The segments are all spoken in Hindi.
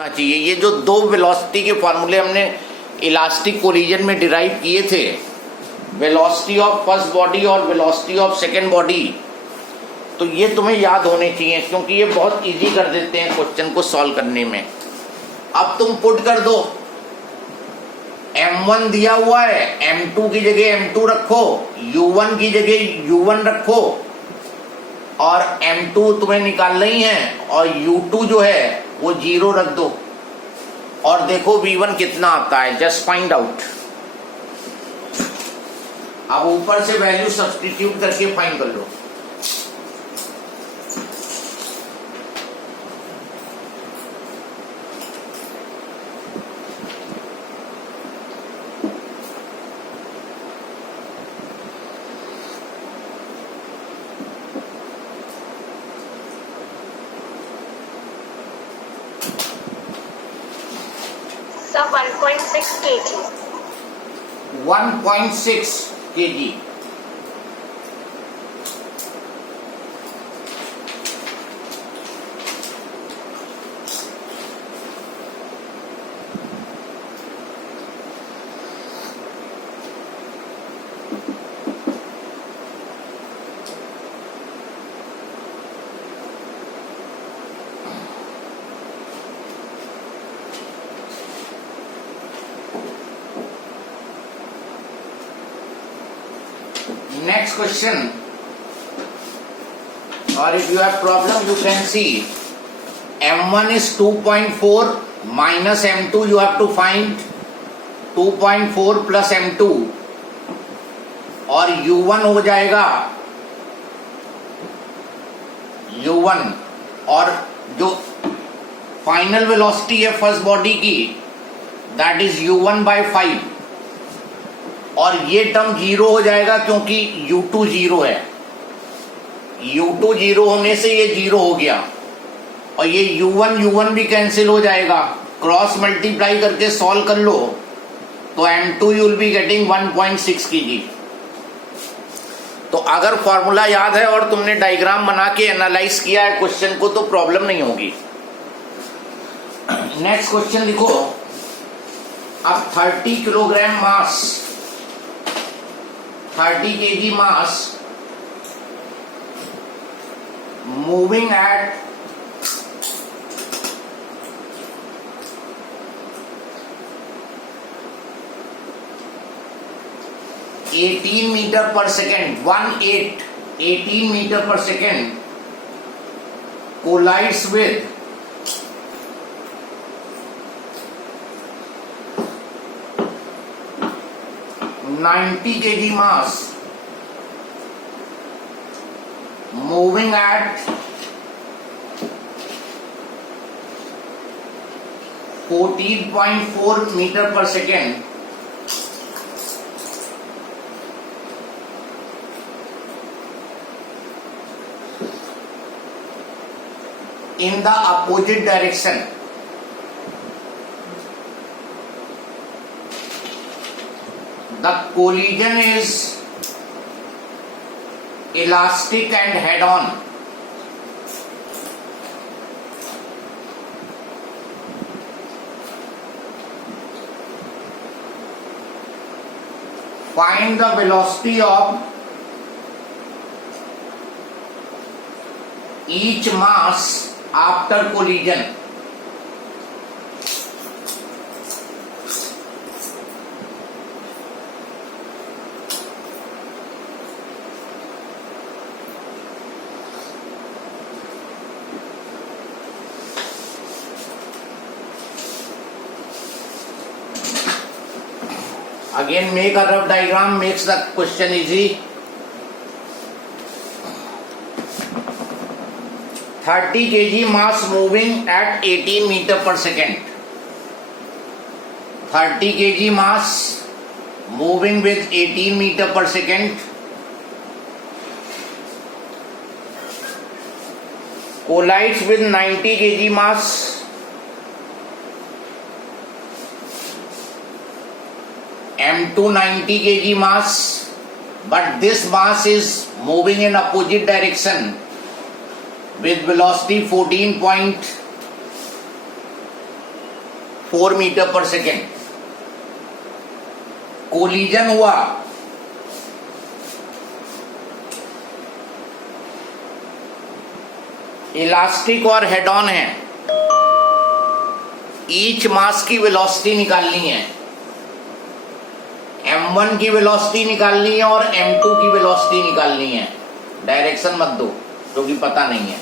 चाहिए। ये जो दो वेलोसिटी के फॉर्मूले हमने इलास्टिक कोलिजन में डिराइव किए थे, वेलोसिटी ऑफ फर्स्ट बॉडी और वेलोसिटी ऑफ सेकेंड बॉडी, तो ये तुम्हें याद होने चाहिए क्योंकि ये बहुत इजी कर देते हैं क्वेश्चन को सॉल्व करने में। अब तुम पुट कर दो, m1 दिया हुआ है, m2 की जगह m2 रखो, u1 की जगह u1 रखो और m2 तुम्हें निकालना ही है और u2 जो है वो 0 रख दो और देखो v1 कितना आता है, जस्ट फाइंड आउट। अब ऊपर से वैल्यू सब्स्टिट्यूट करके फाइंड कर लो। Sir, 1.6 kg. 1.6 kg। Next question, or if you have problem you can see m1 is 2.4 minus m2, you have to find 2.4 plus m2 और u1 हो जाएगा u1 और जो फाइनल वेलोसिटी है फर्स्ट बॉडी की दैट इज u1 by 5 और ये टर्म 0 हो जाएगा क्योंकि u2 0 है। u2 0 होने से ये 0 हो गया और ये u1 भी कैंसिल हो जाएगा। क्रॉस मल्टीप्लाई करके सॉल्व कर लो तो m2 you will be getting 1.6 kg। तो अगर फॉर्मूला याद है और तुमने डायग्राम बना के एनालाइज किया है क्वेश्चन को तो प्रॉब्लम नहीं होगी। नेक्स्ट क्वेश्चन लिखो। अब 30 kilogram mass, 30 kg mass moving at 18 meter per second, 18 meter per second collides with 90 kg mass moving at 14.4 meter per second in the opposite direction. The collision is elastic and head-on. Find the velocity of each mass after collision. Again make a rough diagram, makes the question easy. 30 kg mass moving at 18 meter per second. 30 kg mass moving with 18 meter per second collides with 90 kg mass m2 90 kg mass, but this mass is moving in opposite direction with velocity 14.4 4 metre पर सेकेंड। कोलिजन हुआ, इलास्टिक और हेड ऑन है, ईच मास की वेलोसिटी निकालनी है, m1 की वेलोसिटी निकालनी है और m2 की वेलोसिटी निकालनी है। डायरेक्शन मत दो क्योंकि पता नहीं है।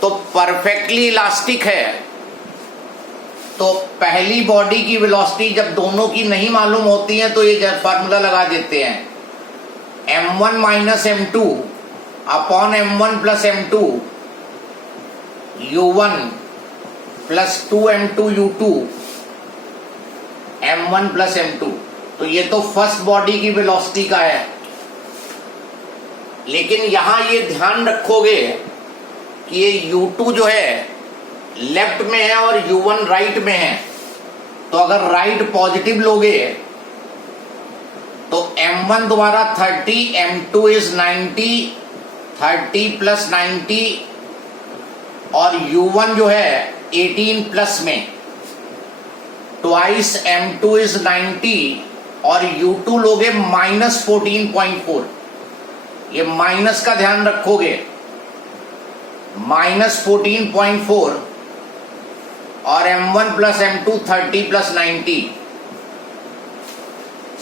तो परफेक्टली इलास्टिक है तो पहली बॉडी की वेलोसिटी जब दोनों की नहीं मालूम होती है तो ये फार्मूला लगा देते हैं, m1 minus m2 upon m1 plus m2 u1 plus 2m2 u2 m1 plus m2। तो ये तो फर्स्ट बॉडी की वेलोसिटी का है, लेकिन यहां ये ध्यान रखोगे कि ये u2 जो है लेफ्ट में है और u1 राइट में है। तो अगर राइट पॉजिटिव लोगे तो m1 द्वारा 30, m2 इज 90, 30 प्लस 90 और u1 जो है 18 प्लस में, ट्वाइस m2 इज 90 और u2 लोगे माइनस 14.4। ये माइनस का ध्यान रखोगे, माइनस 14.4 और m1 plus m2 30 plus 90।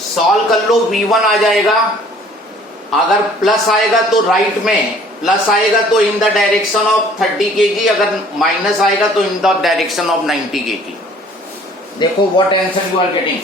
Solve कर लो, v1 आ जाएगा। अगर प्लस आएगा तो राइट में, प्लस आएगा तो in the direction of 30 kg, अगर माइनस आएगा तो in the direction of 90 kg। देखो what answer you are getting.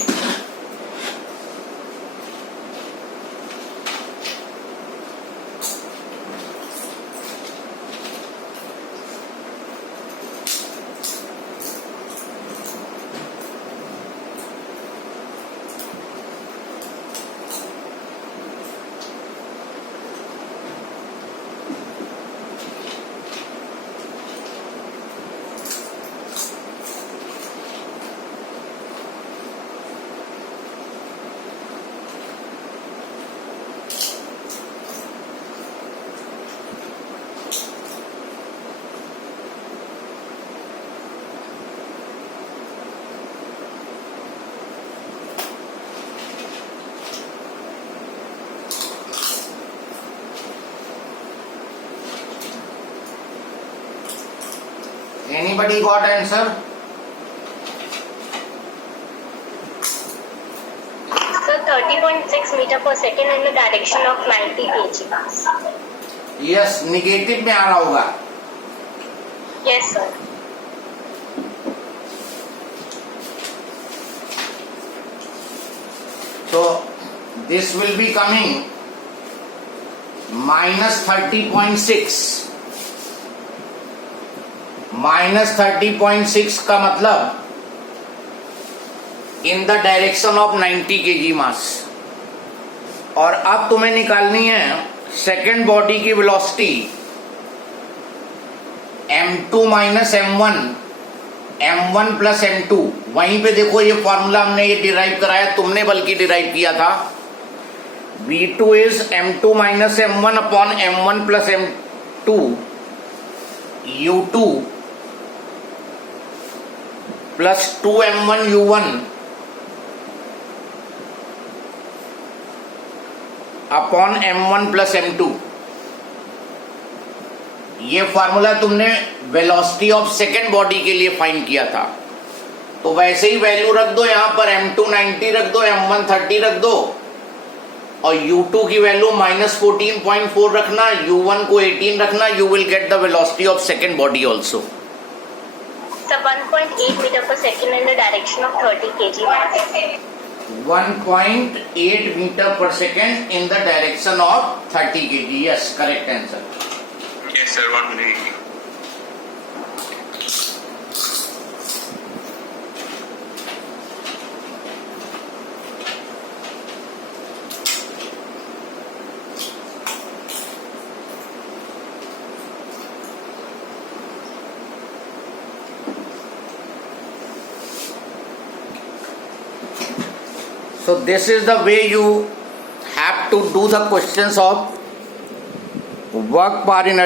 Anybody got answer? Sir, 30.6 meter per second in the direction of 90 kg. Yes, negative में आ रहा होगा। Yes, sir. So this will be coming minus 30.6। Minus 30.6 का मतलब इन द डायरेक्शन ऑफ 90 kg मास। और अब तुम्हें निकालनी है सेकेंड बॉडी की velocity m2 minus m1, m1 plus m2। वहीं पे देखो ये फॉर्मूला हमने ये डिराइव कराया, तुमने बल्कि डिराइव किया था। v2 is m2 minus m1 upon m1 plus m2 u2 plus 2m1 u1 upon m1 plus m2। ये फॉर्मूला तुमने वेलोसिटी ऑफ सेकेंड बॉडी के लिए फाइंड किया था। तो वैसे ही वैल्यू रख दो, यहां पर m2 90 रख दो, m1 30 रख दो और u2 की वैल्यू माइनस 14.4 रखना, u1 को 18 रखना। You will get the velocity of second body also. Sir, 1.8 meter per second in the direction of 30 kg. 1.8 meter per second in the direction of 30 kg. Yes, correct answer. Yes, sir. 1 minute. So this is the way you have to do the questions of work per energy.